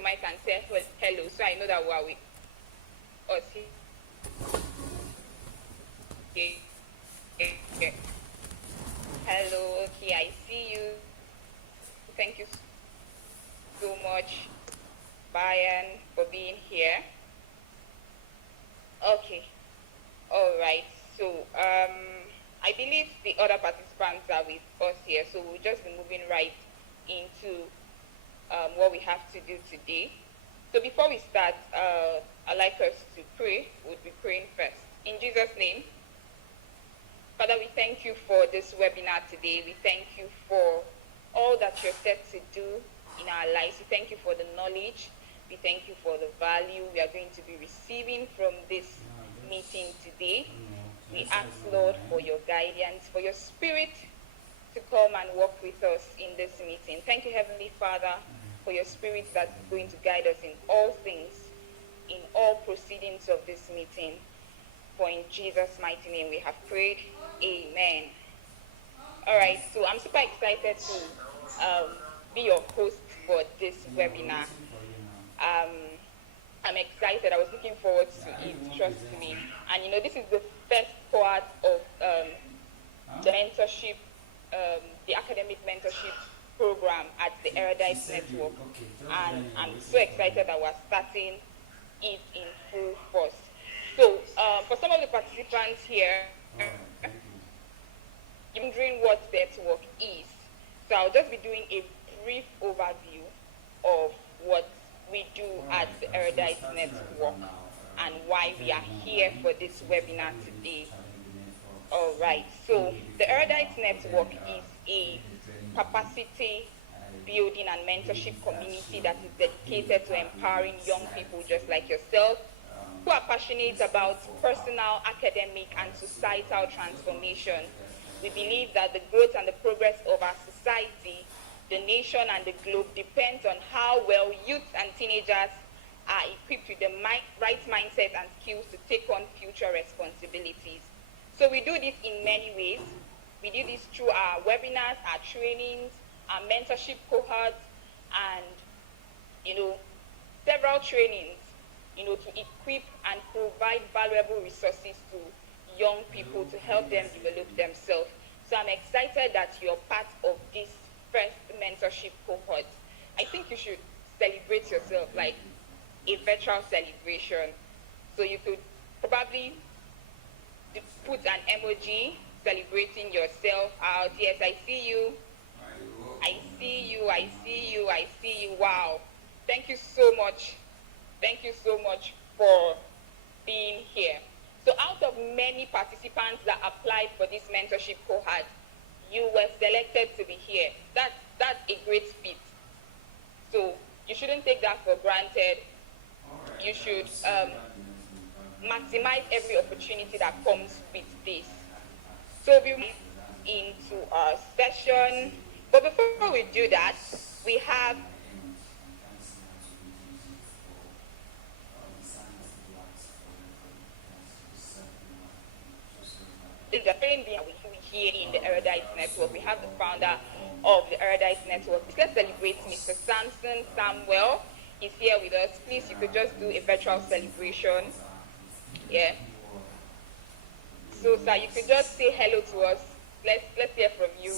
your mic and say hello, so I know that we are with us here. Okay. Hello, okay, I see you. Thank you so much, Brian, for being here. Okay, all right. So I believe the other participants are with us here, so we'll just be moving right into what we have to do today. So before we start, I'd like us to pray. We'll be praying first. In Jesus' name, Father, we thank you for this webinar today. We thank you for all that you're set to do in our lives. We thank you for the knowledge. We thank you for the value we are going to be receiving from this meeting today. We ask, Lord, for your guidance, for your spirit to come and walk with us in this meeting. Thank you, Heavenly Father, for your spirit that's going to guide us in all things, in all proceedings of this meeting. For in Jesus' mighty name we have prayed. Amen. All right, so I'm super excited to be your host for this webinar. I'm excited. I was looking forward to it, trust me. And you know, this is the first part of the mentorship, the academic mentorship program at the Erudite Network. And I'm so excited that we're starting it in full force. So, for some of the participants here, you're wondering what the network is. So I'll just be doing a brief overview of what we do at the Erudite Network and why we are here for this webinar today. All right, so the Erudite Network is a capacity building and mentorship community that is dedicated to empowering young people just like yourself who are passionate about personal, academic, and societal transformation. We believe that the growth and the progress of our society, the nation, and the globe depends on how well youth and teenagers are equipped with the right mindset and skills to take on future responsibilities. So we do this in many ways. We do this through our webinars, our trainings, our mentorship cohorts, and, you know, several trainings, you know, to equip and provide valuable resources to young people to help them develop themselves. So I'm excited that you're part of this first mentorship cohort. I think you should celebrate yourself, like a virtual celebration. So you could probably put an emoji celebrating yourself out. Yes, I see you. I see you, I see you, I see you. Wow. Thank you so much. Thank you so much for being here. So out of many participants that applied for this mentorship cohort, you were selected to be here. That's a great feat. So you shouldn't take that for granted. You should maximize every opportunity that comes with this. So we'll move into our session. But before we do that, we have the friend here in the Erudite Network. We have the founder of the Erudite Network. Let's celebrate Mr. Samson Samuel. He's here with us. Please, you could just do a virtual celebration. Yeah. So, sir, you could just say hello to us. Let's hear from you.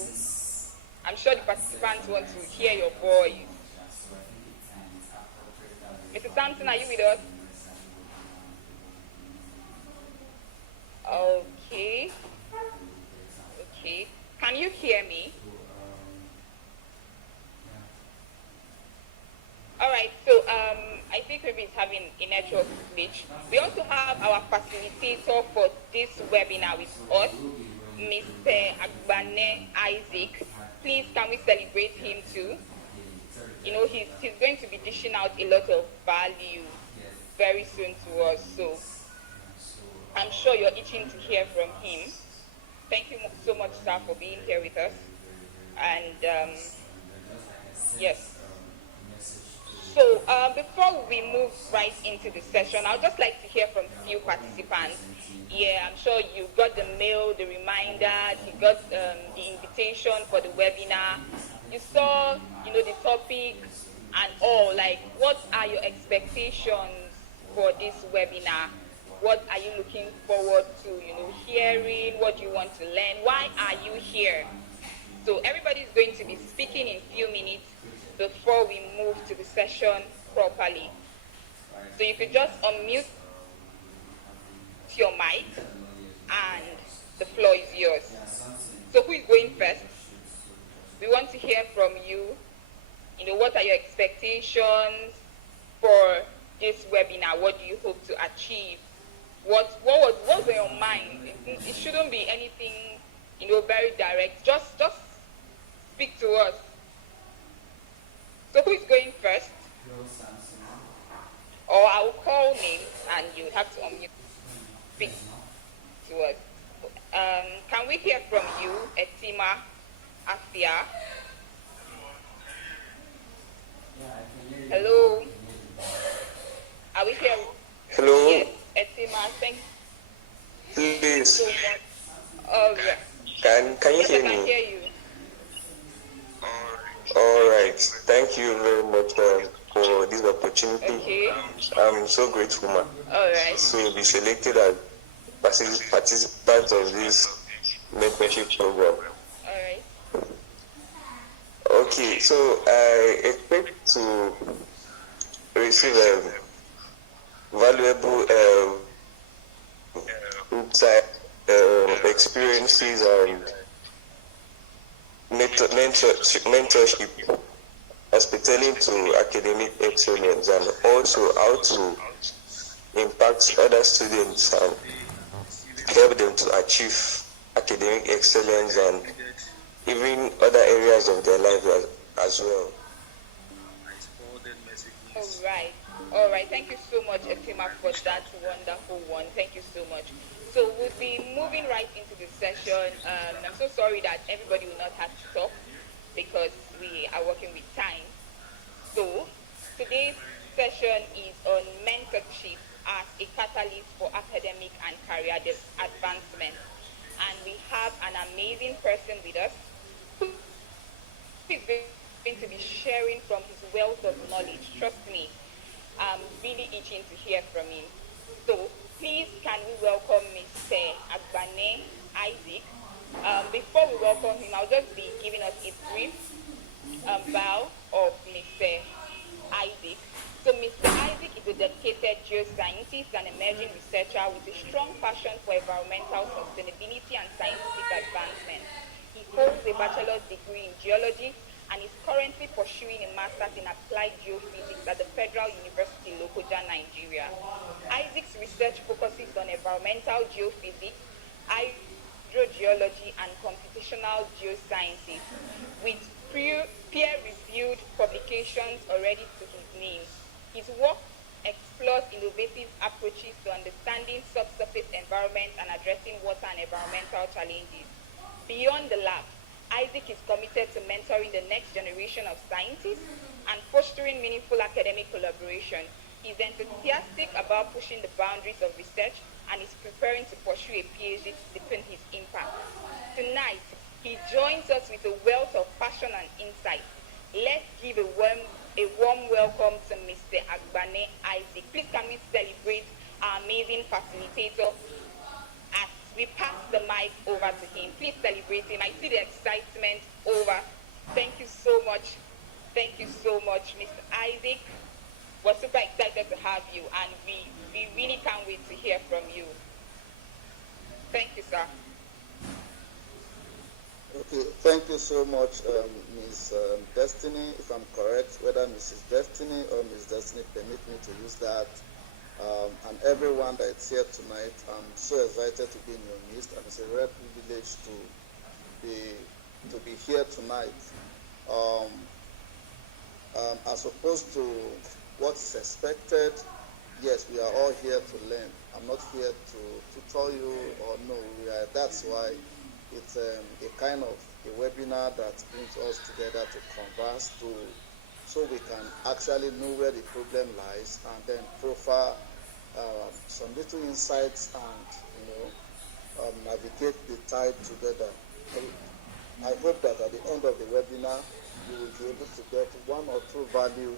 I'm sure the participants want to hear your voice. Mr. Sampson, are you with us? Okay. Okay. Can you hear me? All right. So I think maybe it's having a network glitch. We also have our facilitator for this webinar with us, Mr. Agbane Isaac. Please, can we celebrate him too? You know, he's going to be dishing out a lot of value very soon to us. So I'm sure you're itching to hear from him. Thank you so much, sir, for being here with us. And yes. So before we move right into the session, I'd just like to hear from a few participants. Yeah, I'm sure you got the mail, the reminders, you got the invitation for the webinar. You saw, you know, the topic, and all. Like, what are your expectations for this webinar? What are you looking forward to, hearing? What do you want to learn? Why are you here? So everybody's going to be speaking in a few minutes before we move to the session properly. So you could just unmute your mic and the floor is yours. So who is going first? We want to hear from you. What are your expectations for this webinar? What do you hope to achieve? What's on your mind? It shouldn't be anything, very direct. Just speak to us. So who is going first? Or I will call names and you have to unmute. Speak to us. Can we hear from you, Etima Afia? Hello. Are we here? Hello. Yes, Etima, thank you Please. so much. Can you Yes, hear I can me? hear you. All right. Thank you very much for this opportunity. Okay. I'm so grateful, man. All right. To be selected as participant of this mentorship program. All right. Okay, so I expect to receive valuable insight, experiences, and mentorship as pertaining to academic excellence, and also how to impact other students and help them to achieve academic excellence and even other areas of their life as well. All right. Thank you so much, Etima, for that wonderful one. Thank you so much. So we'll be moving right into the session. I'm so sorry that everybody will not have to talk because we are working with time. So today's session is on mentorship as a catalyst for academic and career advancement. And we have an amazing person with us who is going to be sharing from his wealth of knowledge. Trust me, I'm really itching to hear from him. So please, can we welcome Mr. Agbane Isaac? Before we welcome him, I'll just be giving us a brief bio of Mr. Isaac. So Mr. Isaac is a dedicated geoscientist and emerging researcher with a strong passion for environmental sustainability and scientific advancement. He holds a bachelor's degree in geology and is currently pursuing a master's in applied geophysics at the Federal University, Lokoja, Nigeria. Isaac's research focuses on environmental geophysics, hydrogeology, and computational geosciences, with peer-reviewed publications already to his name. His work explores innovative approaches to understanding subsurface environment and addressing water and environmental challenges. Beyond the lab, Isaac is committed to mentoring the next generation of scientists and fostering meaningful academic collaboration. He's enthusiastic about pushing the boundaries of research and is preparing to pursue a PhD to deepen his impact. Tonight, he joins us with a wealth of passion and insight. Let's give a warm welcome to Mr. Agbane Isaac. Please, can we celebrate our amazing facilitator as we pass the mic over to him? Please celebrate him. I see the excitement over. Thank you so much. Thank you so much, Mr. Isaac. We're super excited to have you, and we really can't wait to hear from you. Thank you, sir. Okay, thank you so much, Ms. Destiny. If I'm correct, whether Mrs. Destiny or Ms. Destiny, permit me to use that. And everyone that's here tonight, I'm so excited to be in your midst, and it's a rare privilege to be here tonight. As opposed to what's expected, yes, we are all here to learn. I'm not here to tell you or no. That's why it's a kind of a webinar that brings us together to converse, so we can actually know where the problem lies and then profile some little insights and navigate the tide together. I hope that at the end of the webinar, you will be able to get one or two value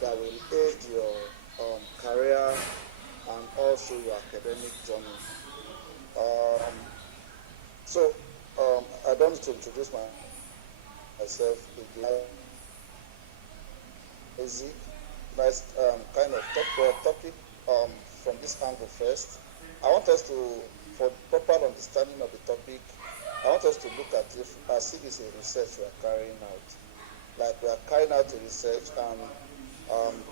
that will aid your career and also your academic journey. So I don't need to introduce myself again. Easy, nice kind of topic from this angle first. I want us to, for proper understanding of the topic, I want us to look at it as if it's a research we are carrying out. Like we are carrying out a research, and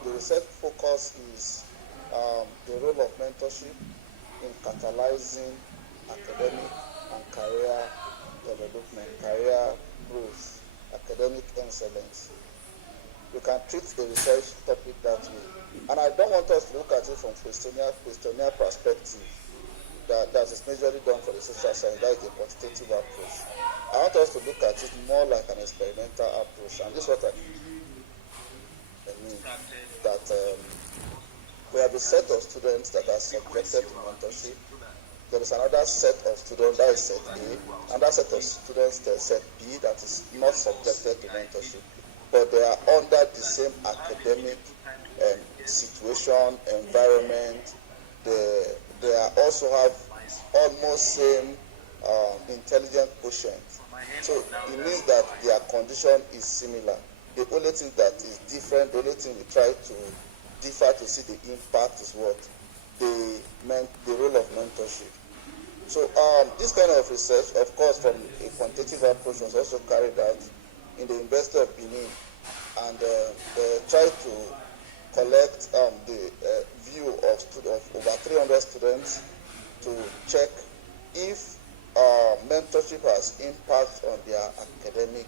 the research focus is the role of mentorship in catalyzing academic and career development, career growth, academic excellence. We can treat the research topic that way. And I don't want us to look at it from questionnaire perspective. That is majorly done for the social science. That is a quantitative approach. I want us to look at it more like an experimental approach. And this is what I mean. That we have a set of students that are subjected to mentorship. There is another set of students, that is set A, another set of students, that is set B, that is not subjected to mentorship, but they are under the same academic situation, environment. They are also have almost same intelligent quotient. So it means that their condition is similar. The only thing that is different, the only thing we try to differ to see the impact is what? The role of mentorship. So this kind of research, of course, from a quantitative approach, was also carried out in the University of Benin, and they tried to collect the view of over 300 students to check if mentorship has impact on their academic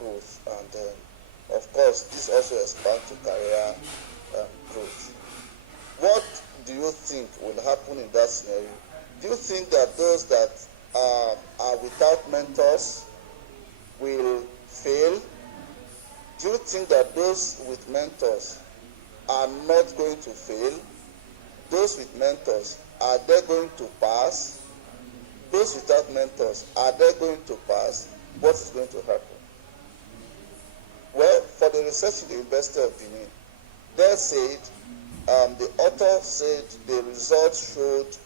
growth, and of course, this also expands to career growth. What do you think will happen in that scenario? Do you think that those that are without mentors will fail? Do you think that those with mentors are not going to fail? Those with mentors, are they going to pass? Those without mentors, are they going to pass? What is going to happen? Well, for the research in the University of Benin, they said, the author said the results showed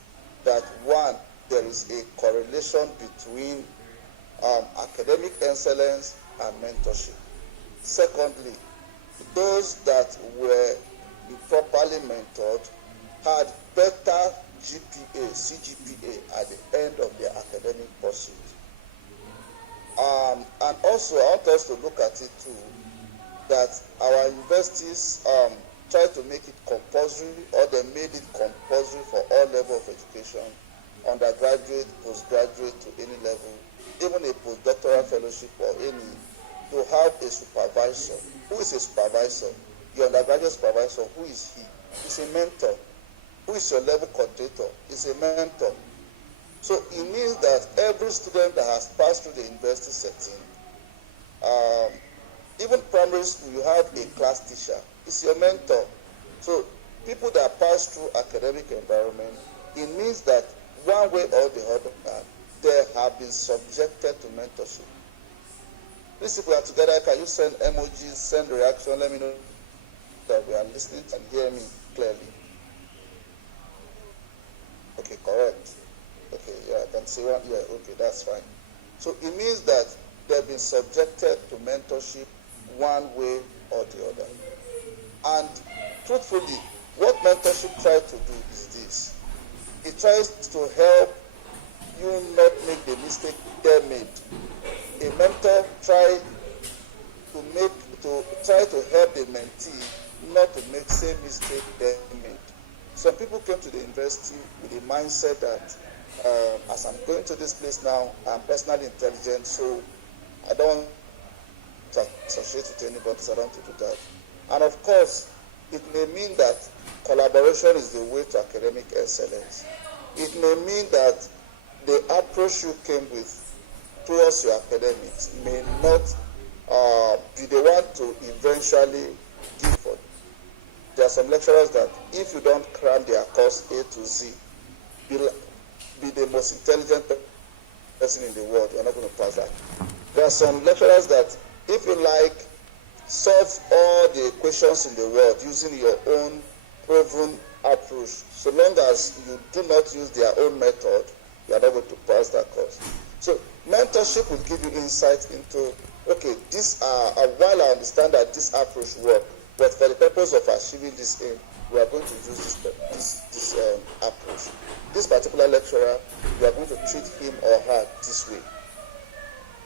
that one, there is a correlation between academic excellence and mentorship. Secondly, those that were properly mentored had better GPA, CGPA at the end of their academic pursuit. And also, I want us to look at it too, that our universities try to make it compulsory, or they made it compulsory for all levels of education, undergraduate, postgraduate, to any level, even a postdoctoral fellowship or any, to have a supervisor. Who is a supervisor? Your undergraduate supervisor, who is he? He's a mentor. Who is your level coordinator? He's a mentor. So it means that every student that has passed through the university setting, even primary school, you have a class teacher. It's your mentor. So people that pass through academic environment, it means that one way or the other, they have been subjected to mentorship. Please, if we are together, can you send emojis, send reaction, let me know that we are listening and hear me clearly. Okay, correct. Okay, yeah, I can see one. Yeah, okay, that's fine. So it means that they've been subjected to mentorship one way or the other. And truthfully, what mentorship tries to do is this. It tries to help you not make the mistake they made. A mentor tries to help the mentee not to make the same mistake they made. Some people came to the university with the mindset that as I'm going to this place now, I'm personally intelligent, so I don't want to associate with anybody, so I don't want to do that. And of course, it may mean that collaboration is the way to academic excellence. It may mean that the approach you came with towards your academics may not be the one to eventually give for you. There are some lecturers that if you don't cram their course A to Z, be the most intelligent person in the world, you're not going to pass that. There are some lecturers that if you like, solve all the equations in the world using your own proven approach. So long as you do not use their own method, you are not going to pass that course. So mentorship will give you insight into, okay, while I understand that this approach works, but for the purpose of achieving this aim, we are going to use this approach. This particular lecturer, we are going to treat him or her this way.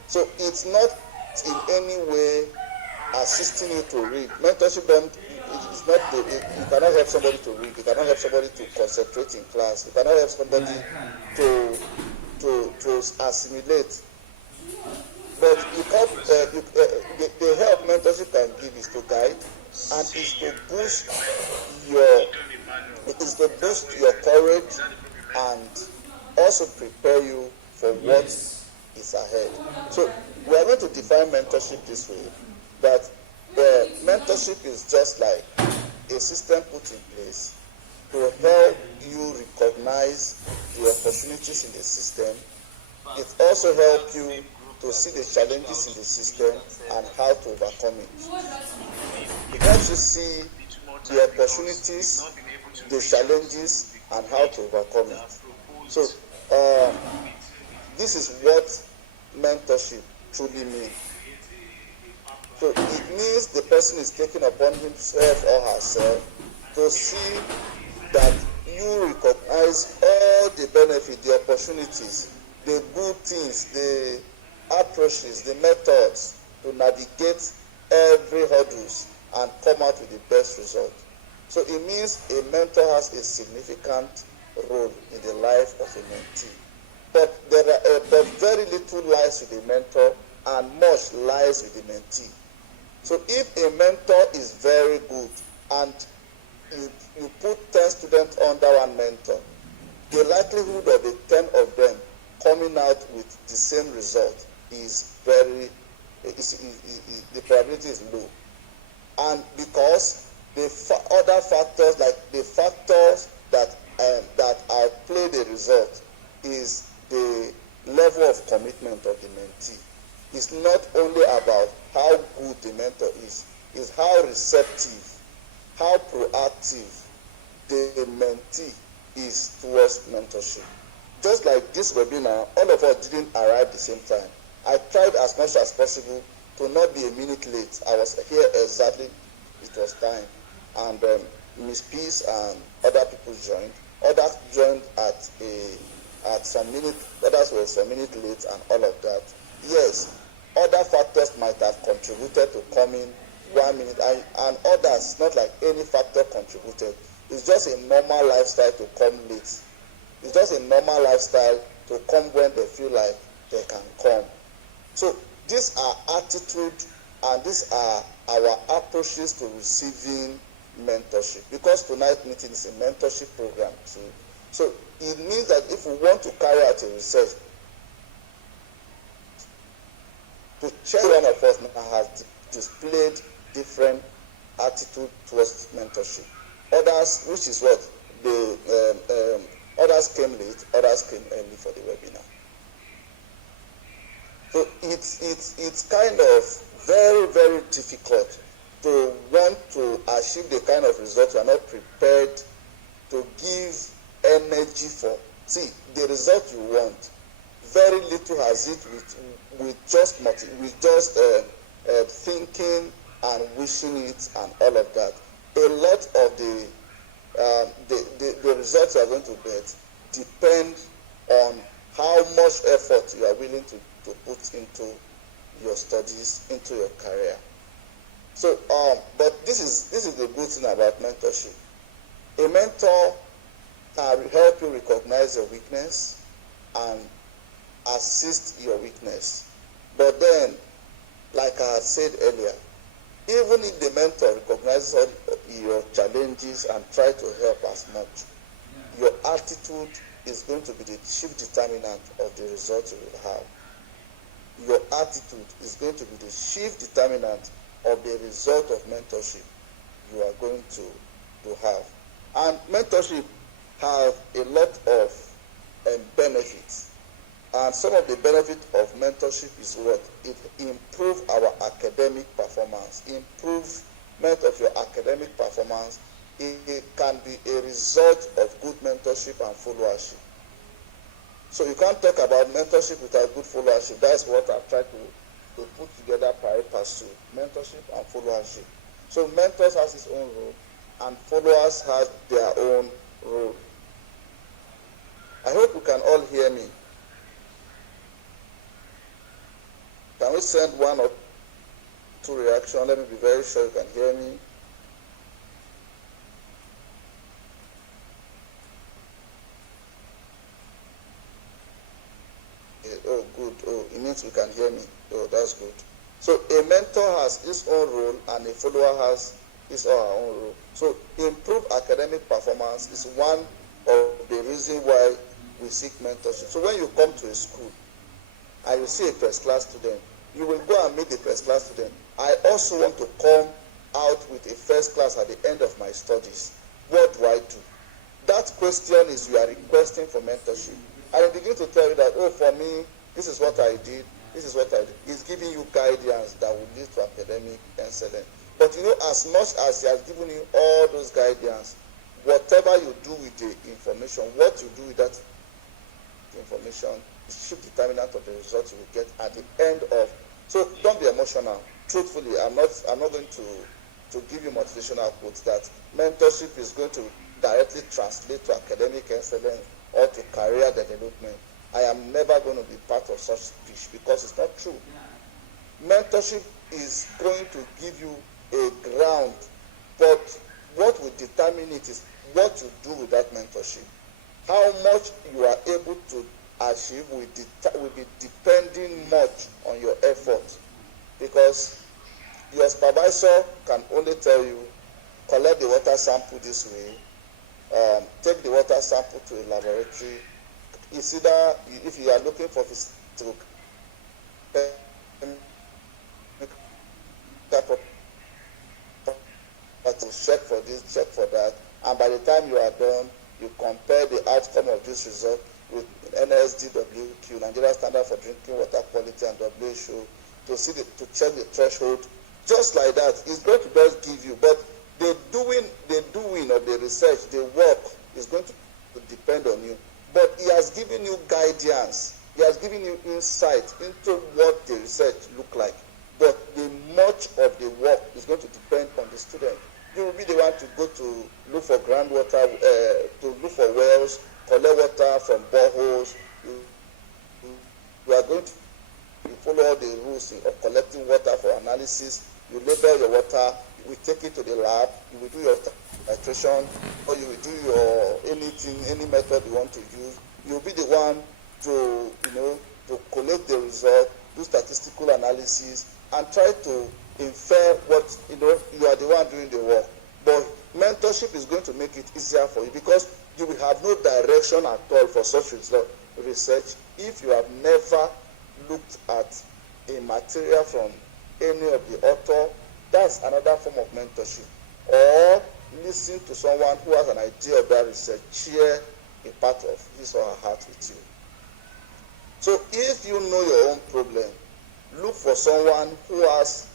So it's not in any way assisting you to read. Mentorship is not you cannot help somebody to read. You cannot help somebody to concentrate in class. You cannot help somebody to assimilate. But the help mentorship can give is to guide and is to boost your courage and also prepare you for what is ahead. So we are going to define mentorship this way, that mentorship is just like a system put in place to help you recognize the opportunities in the system. It also helps you to see the challenges in the system and how to overcome it. It helps you see the opportunities, the challenges, and how to overcome it. So this is what mentorship truly means. So it means the person is taking upon himself or herself to see that you recognize all the benefits, the opportunities, the good things, the approaches, the methods to navigate every hurdles and come out with the best result. So it means a mentor has a significant role in the life of a mentee. But but very little lies with the mentor and much lies with the mentee. So if a mentor is very good and you put 10 students under one mentor, the likelihood of the 10 of them coming out with the same result is the probability is low. And because the other factors, like the factors that outplay the result, is the level of commitment of the mentee. It's not only about how good the mentor is, it's how receptive, how proactive the mentee is towards mentorship. Just like this webinar, all of us didn't arrive at the same time. I tried as much as possible to not be a minute late. I was here exactly, it was time. And Miss Peace and other people joined. Others joined at some minute, others were some minute late and all of that. Yes, other factors might have contributed to coming 1 minute, and others, not like any factor contributed. It's just a normal lifestyle to come late. It's just a normal lifestyle to come when they feel like they can come. So these are attitude and these are our approaches to receiving mentorship. Because tonight's meeting is a mentorship program too. So it means that if we want to carry out a research, to check one of us now has displayed different attitude towards mentorship. Others, which is what others came late, others came early for the webinar. So it's kind of very, very difficult to want to achieve the kind of results you are not prepared to give energy for. See, the result you want, very little has it with just thinking and wishing it and all of that. A lot of the results you are going to get depend on how much effort you are willing to put into your studies, into your career. So, but this is the good thing about mentorship. A mentor can help you recognize your weakness and assist your weakness. But then, like I had said earlier, even if the mentor recognizes all your challenges and try to help as much, your attitude is going to be the chief determinant of the result you will have. Your attitude is going to be the chief determinant of the result of mentorship you are going to have. And mentorship have a lot of benefits. And some of the benefits of mentorship is what? It improves our academic performance. Improvement of your academic performance, it can be a result of good mentorship and followership. So you can't talk about mentorship without good followership. That's what I've tried to put together pari passu, mentorship and followership. So mentors has his own role and followers have their own role. I hope you can all hear me. Can we send one or two reactions? Let me be very sure you can hear me. Oh, good. Oh, it means you can hear me. Oh, that's good. So a mentor has his own role and a follower has his or her own role. So improved academic performance is one of the reasons why we seek mentorship. So when you come to a school and you see a first class student, you will go and meet the first class student. I also want to come out with a first class at the end of my studies. What do I do? That question is you are requesting for mentorship. And I begin to tell you that, oh, for me, this is what I did, this is what I did. It's giving you guidance that will lead to academic excellence. But you know, as much as he has given you all those guidance, whatever you do with the information, what you do with that information is chief determinant of the results you will get at the end of. So don't be emotional. Truthfully, I'm not going to give you motivational quotes that mentorship is going to directly translate to academic excellence or to career development. I am never going to be part of such speech because it's not true. Mentorship is going to give you a ground, but what will determine it is what you do with that mentorship. How much you are able to achieve will be depending much on your effort, because your supervisor can only tell you, collect the water sample this way, take the water sample to a laboratory. It's either, if you are looking for physical to check for this, check for that, and by the time you are done, you compare the outcome of this result with NSDWQ, Nigeria Standard for Drinking Water Quality, and WHO to check the threshold. Just like that, it's going to just give you, but the doing of the research, the work is going to depend on you. But he has given you guidance. He has given you insight into what the research look like. But the much of the work is going to depend on the student. You will be the one to go to look for groundwater, to look for wells, collect water from boreholes. You are going to follow all the rules of collecting water for analysis. You label your water. We take it to the lab. You will do your titration, or you will do your anything, any method you want to use. You will be the one to collect the result, do statistical analysis, and try to infer what you are the one doing the work. But mentorship is going to make it easier for you because you will have no direction at all for such research if you have never looked at a material from any of the author. That's another form of mentorship. Or listen to someone who has an idea of that research, share a part of his or her heart with you. So if you know your own problem, look for someone who has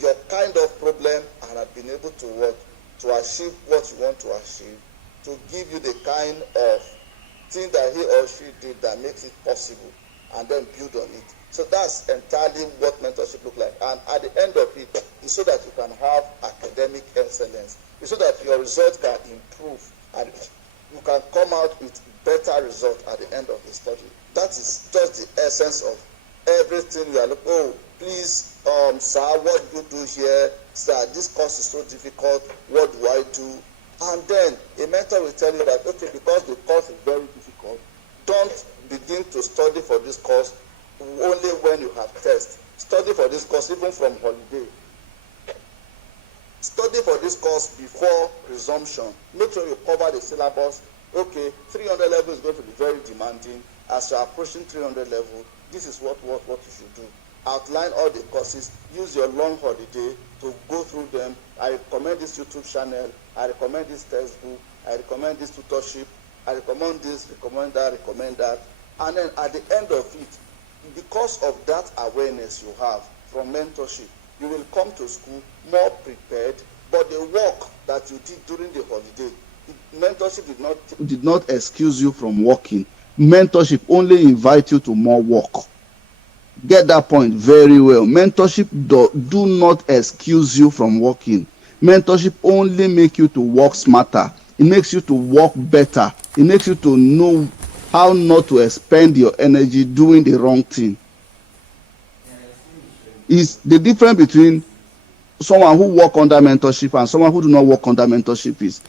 your kind of problem and have been able to achieve what you want to achieve, to give you the kind of thing that he or she did that makes it possible, and then build on it. So that's entirely what mentorship looks like. And at the end of it, is so that you can have academic excellence. It's so that your results can improve and you can come out with better results at the end of the study. That is just the essence of everything. You are like, oh, please, sir, what do you do here? Sir, this course is so difficult. What do I do? And then a mentor will tell you that, okay, because the course is very difficult, don't begin to study for this course only when you have tests. Study for this course even from holiday. Study for this course before resumption. Make sure you cover the syllabus. Okay, 300 level is going to be very demanding. As you are approaching 300 level, this is what you should do. Outline all the courses. Use your long holiday to go through them. I recommend this YouTube channel. I recommend this textbook. I recommend this tutorship. I recommend this, recommend that. And then at the end of it, because of that awareness you have from mentorship, you will come to school more prepared. But the work that you did during the holiday, mentorship did not excuse you from working. Mentorship only invite you to more work. Get that point very well. Mentorship do not excuse you from working. Mentorship only make you to work smarter. It makes you to work better. It makes you to know how not to expend your energy doing the wrong thing. Is the difference between someone who work under mentorship and someone who do not work under mentorship is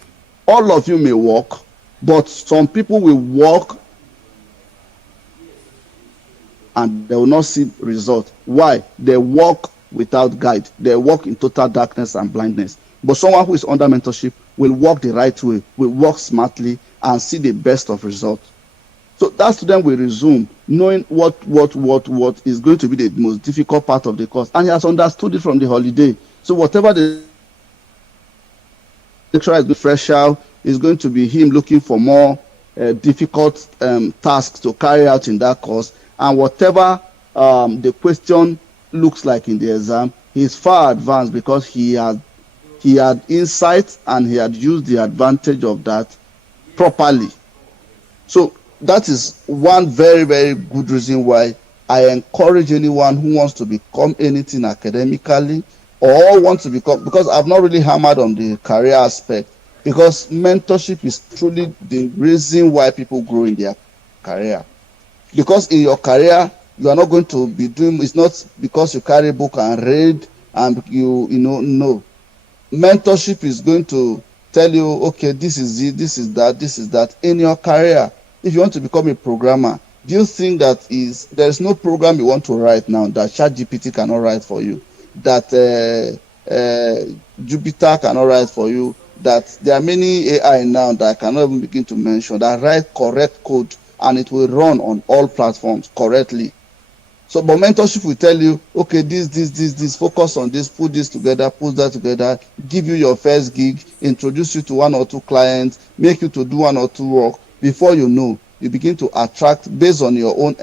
all of you may work, but some people will work and they will not see result. Why? They work without guide. They work in total darkness and blindness. But someone who is under mentorship will work the right way, will work smartly and see the best of results. So that student will resume knowing what is going to be the most difficult part of the course, and he has understood it from the holiday. So whatever the lecturer is going to fresh out is going to be him looking for more difficult tasks to carry out in that course, and whatever the question looks like in the exam, he is far advanced because he had insight and he had used the advantage of that properly. So that is one very, very good reason why I encourage anyone who wants to become anything academically or wants to become, because I've not really hammered on the career aspect, because mentorship is truly the reason why people grow in their career. Because in your career, you are not going to be doing, it's not because you carry a book and read and no. Mentorship is going to tell you, okay, this is it, this is that in your career. If you want to become a programmer, do you think that there's no program you want to write now that ChatGPT cannot write for you, that Jupyter cannot write for you, that there are many AI now that I cannot even begin to mention that write correct code and it will run on all platforms correctly? So, but mentorship will tell you, okay, this, focus on this, put this together, put that together, give you your first gig, introduce you to one or two clients, make you to do one or two work. Before you know, you begin to attract, based on your own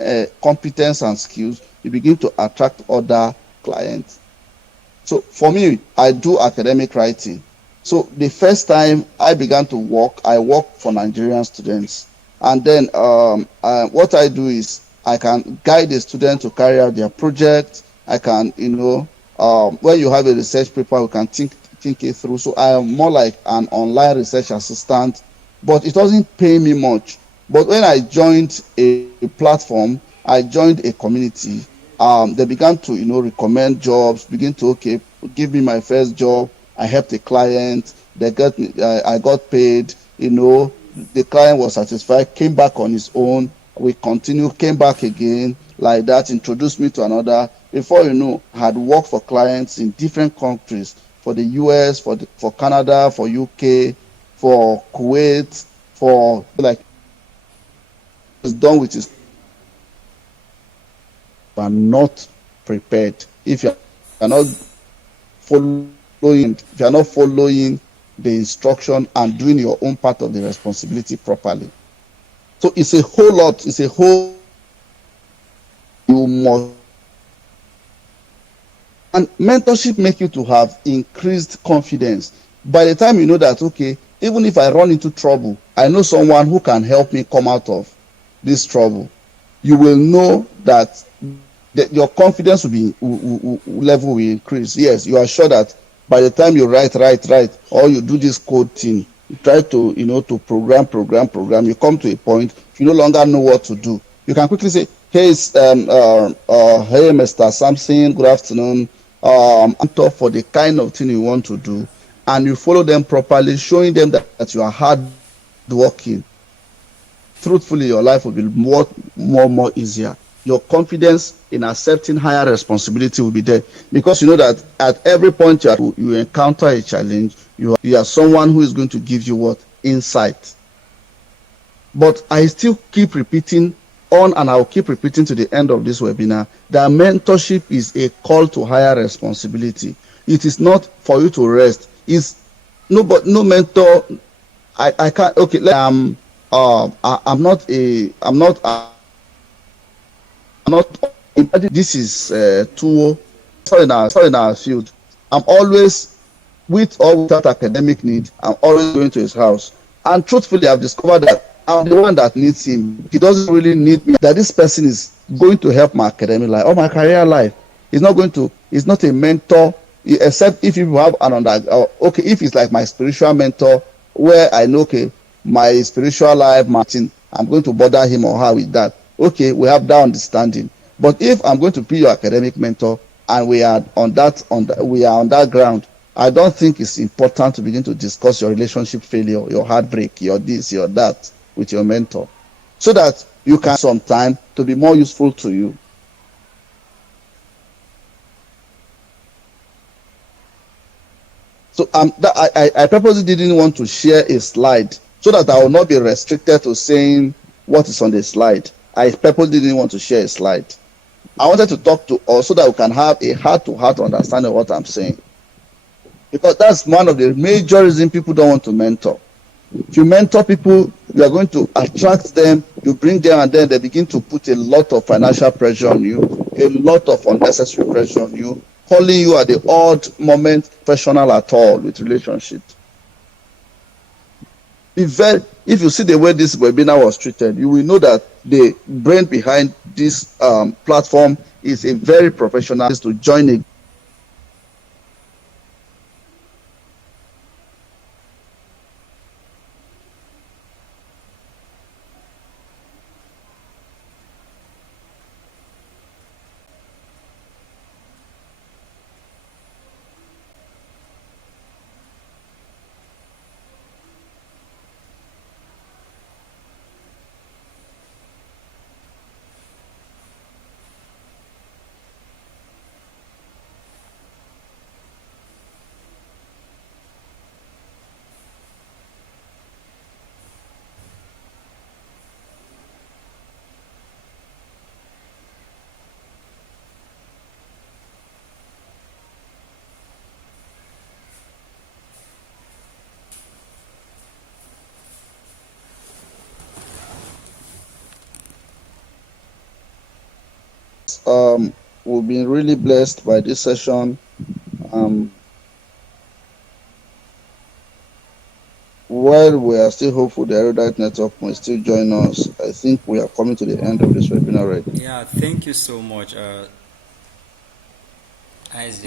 competence and skills, you begin to attract other clients. So for me, I do academic writing. So the first time I began to work, I work for Nigerian students. And then what I do is I can guide the student to carry out their project. I can, when you have a research paper, we can think it through. So I am more like an online research assistant, but it doesn't pay me much. But when I joined a platform, I joined a community, they began to, recommend jobs, begin to, okay, give me my first job. I helped a client, I got paid, the client was satisfied, came back on his own. We continued, came back again, like that, introduced me to another. Before you know, I had worked for clients in different countries, for the US, for Canada, for UK, for Kuwait, for like it's done with his. You are not prepared if you are not following the instruction and doing your own part of the responsibility properly. So it's a whole lot. It's a whole. You must. And mentorship make you to have increased confidence. By the time you know that, okay, even if I run into trouble, I know someone who can help me come out of this trouble. You will know that your confidence level will increase. Yes, you are sure that by the time you write, or you do this code thing, you try to, to program, you come to a point, you no longer know what to do. You can quickly say, hey, hey, Mr. Samson, good afternoon. I'm tough for the kind of thing you want to do. And you follow them properly, showing them that you are hard working. Truthfully, your life will be more easier. Your confidence in accepting higher responsibility will be there, because you know that at every point you encounter a challenge, you are someone who is going to give you what? Insight. But I still keep repeating on, and I'll keep repeating to the end of this webinar, that mentorship is a call to higher responsibility. It is not for you to rest. It's no mentor. I can't. Okay, I'm not. This is too in our field. I'm always, with or without academic need, I'm always going to his house. And truthfully, I've discovered that I'm the one that needs him. He doesn't really need me. That this person is going to help my academic life or my career life. He's not going to. He's not a mentor, except if you have an okay, if it's like my spiritual mentor, where I know, okay, my spiritual life, Martin, I'm going to bother him or her with that. Okay, we have that understanding. But if I'm going to be your academic mentor and we are on that ground, I don't think it's important to begin to discuss your relationship failure, your heartbreak, your this, your that with your mentor, so that you can have some time to be more useful to you. So I purposely didn't want to share a slide so that I will not be restricted to saying what is on the slide. I purposely didn't want to share a slide. I wanted to talk to us so that we can have a heart-to-heart understanding of what I'm saying. Because that's one of the major reasons people don't want to mentor. If you mentor people, you are going to attract them, you bring them, and then they begin to put a lot of financial pressure on you, a lot of unnecessary pressure on you, calling you at the odd moment professional at all with relationships. If you see the way this webinar was treated, you will know that the brain behind this platform is a very professional to join a we've been really blessed by this session. Um, while we are still hopeful the Erudite Network may still join us, I think we are coming to the end of this webinar already. Yeah, thank you so much, Isaac.